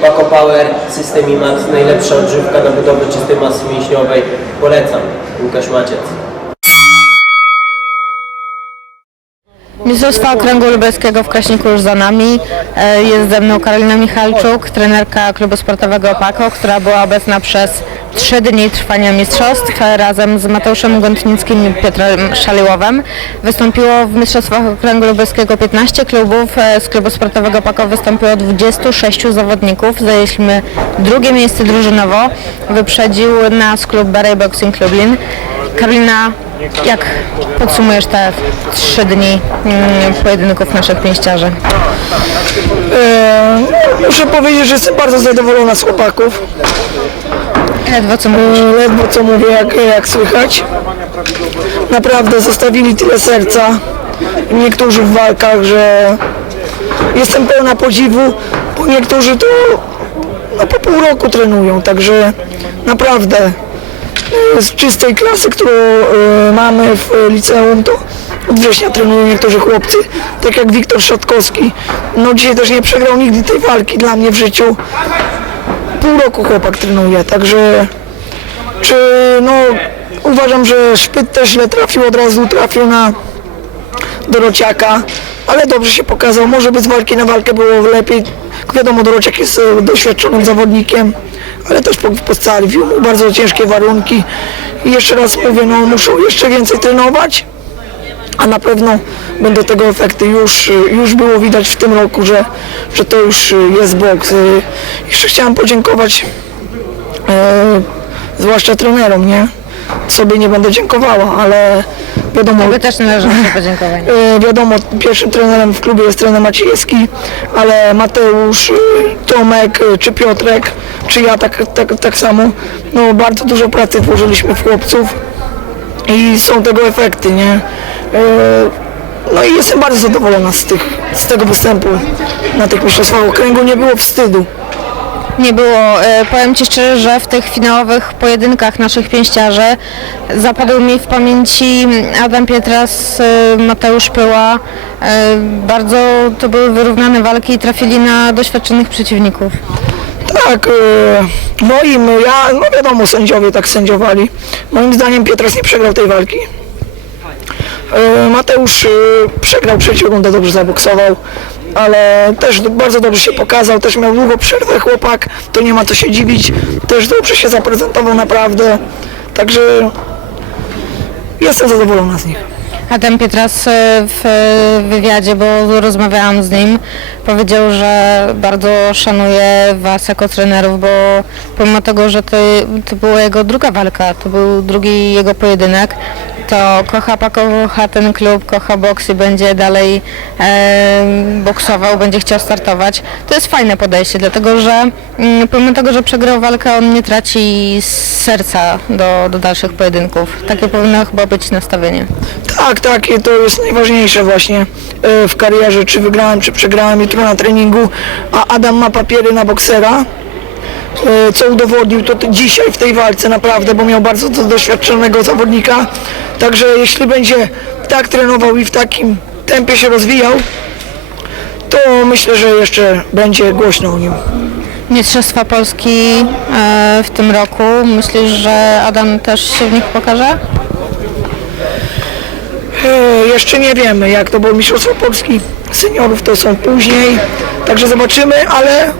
Paco Power, System IMAX, najlepsza odżywka na budowę czystej masy mięśniowej. Polecam. Łukasz Maciec. Mistrzostwa Okręgu Lubelskiego w Kraśniku już za nami. E, Jest ze mną Karolina Michalczuk, trenerka klubu sportowego Opako, która była obecna przez trzy dni trwania mistrzostw razem z Mateuszem Gątnickim i Piotrem Szaliłowem. Wystąpiło w Mistrzostwach Okręgu Lubelskiego 15 klubów. Z klubu sportowego Opako wystąpiło 26 zawodników. Zajęliśmy drugie miejsce drużynowo. Wyprzedził nas klub Barry Boxing Lublin. Karolina, jak podsumujesz te trzy dni mm, pojedynków naszych pięściarzy? E, muszę powiedzieć, że jestem bardzo zadowolona z chłopaków. Ledwo co E, mówisz. ledwo co mówię, jak, jak słychać. Naprawdę zostawili tyle serca. Niektórzy w walkach, że jestem pełna podziwu, bo niektórzy to no, po pół roku trenują, także naprawdę e, z czystej klasy, którą e, mamy w liceum, to od września trenują niektórzy chłopcy, tak jak Wiktor Szatkowski. No dzisiaj też nie przegrał nigdy tej walki dla mnie w życiu. Pół roku chłopak trenuje, także czy no uważam, że Szpyt też źle trafił, od razu trafił na Dorociaka, ale dobrze się pokazał, może by z walki na walkę było lepiej. Wiadomo, Dorociak jest e, doświadczonym zawodnikiem, ale też po- postawił mu bardzo ciężkie warunki. I jeszcze raz mówię, no muszą jeszcze więcej trenować, a na pewno będą tego efekty. Już, już było widać w tym roku, że, że to już jest boks. Jeszcze chciałem podziękować e, zwłaszcza trenerom, nie? Sobie nie będę dziękowała, ale wiadomo, Tobie też należą się podziękowania. E, wiadomo, pierwszym trenerem w klubie jest trener Maciejewski, ale Mateusz, Tomek, czy Piotrek, czy ja tak, tak, tak samo, no bardzo dużo pracy włożyliśmy w chłopców i są tego efekty, nie? E, No i jestem bardzo zadowolona z, tych, z tego występu na tych mistrzostwach okręgu, nie było wstydu. Nie było. E, Powiem Ci szczerze, że w tych finałowych pojedynkach naszych pięściarzy zapadł mi w pamięci Adam Pietras, e, Mateusz Pyła. E, Bardzo to były wyrównane walki i trafili na doświadczonych przeciwników. Tak, e, moim, ja, no wiadomo, sędziowie tak sędziowali. Moim zdaniem Pietras nie przegrał tej walki. E, Mateusz e, przegrał trzecią rundę, dobrze zaboksował, ale też bardzo dobrze się pokazał, też miał długo przerwę chłopak, to nie ma co się dziwić, też dobrze się zaprezentował naprawdę, także jestem zadowolona z nich. Adam Pietras e, w wywiadzie, bo rozmawiałam z nim, powiedział, że bardzo szanuje Was jako trenerów, bo pomimo tego, że to, to była jego druga walka, to był drugi jego pojedynek, to kocha Pako, kocha ten klub, kocha boks i będzie dalej e, boksował, będzie chciał startować. To jest fajne podejście, dlatego że mm, pomimo tego, że przegrał walkę, on nie traci serca do, do dalszych pojedynków. Takie powinno chyba być nastawienie. Tak, tak, to jest najważniejsze właśnie e, w karierze, czy wygrałem, czy przegrałem jutro na treningu, a Adam ma papiery na boksera, e, co udowodnił to dzisiaj w tej walce naprawdę, bo miał bardzo do- doświadczonego zawodnika, także jeśli będzie tak trenował i w takim tempie się rozwijał, to myślę, że jeszcze będzie głośno o nim. Mistrzostwa Polski e, w tym roku. Myślisz, że Adam też się w nich pokaże? Jeszcze nie wiemy jak to, bo Mistrzostwa Polski seniorów to są później, także zobaczymy, ale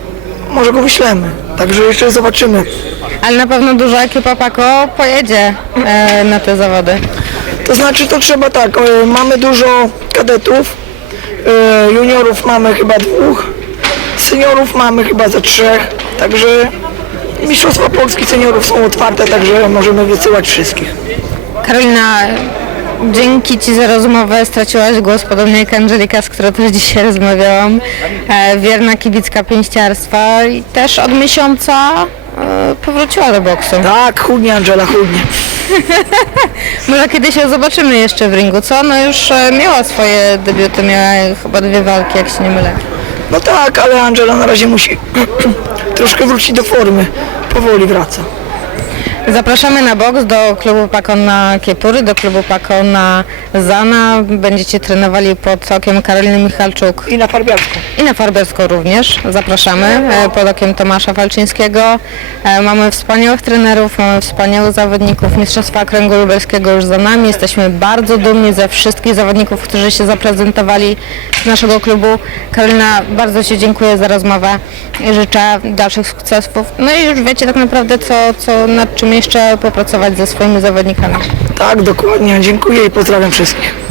może go wyślemy, także jeszcze zobaczymy. Ale na pewno duża ekipa Pako pojedzie e, na te zawody. To znaczy to trzeba tak, e, mamy dużo kadetów, e, juniorów mamy chyba dwóch, seniorów mamy chyba ze trzech, także Mistrzostwa Polski seniorów są otwarte, także możemy wysyłać wszystkich. Karolina, dzięki Ci za rozmowę straciłaś głos, podobnie jak Angelika, z którą też dzisiaj rozmawiałam. E, wierna kibicka pięściarstwa i też od miesiąca e, powróciła do boksu. Tak, chudnie Angela, chudnie. Może kiedyś ją zobaczymy jeszcze w ringu, co? No już e, miała swoje debiuty, miała chyba dwie walki, jak się nie mylę. No tak, ale Angela na razie musi troszkę wrócić do formy, powoli wraca. Zapraszamy na boks do klubu Pakona Kiepury, do klubu Pakona Zana. Będziecie trenowali pod okiem Karoliny Michalczuk I na farbiarsku. i na Farbersko również. Zapraszamy e, pod okiem Tomasza Falczyńskiego. E, Mamy wspaniałych trenerów, mamy wspaniałych zawodników. Mistrzostwa Okręgu Lubelskiego już za nami. Jesteśmy bardzo dumni ze wszystkich zawodników, którzy się zaprezentowali z naszego klubu. Karolina, bardzo Ci dziękuję za rozmowę i życzę dalszych sukcesów. No i już wiecie tak naprawdę, co, co nad czym jeszcze popracować ze swoimi zawodnikami. Tak, dokładnie. Dziękuję i pozdrawiam wszystkich.